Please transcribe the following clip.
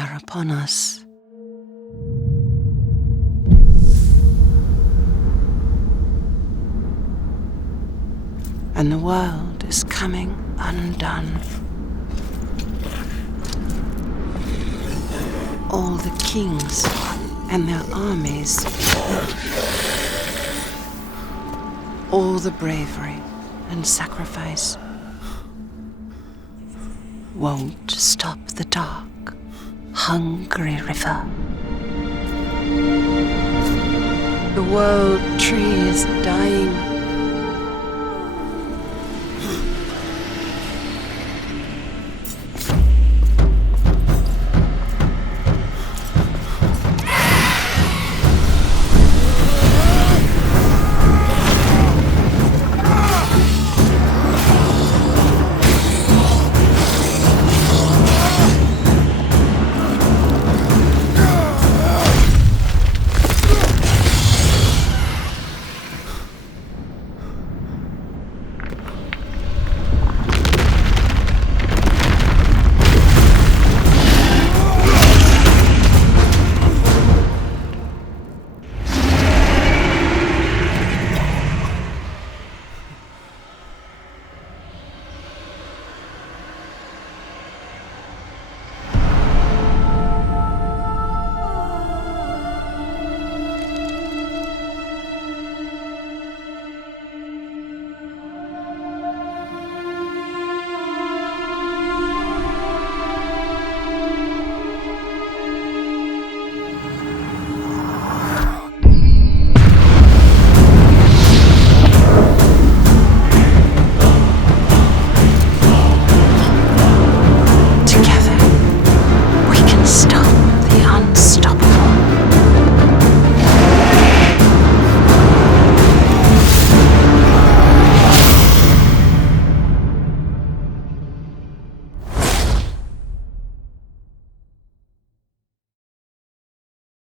are upon us. And the world is coming undone. All the kings and their armies, all the bravery and sacrifice won't stop the dark, hungry river. The world tree is dying.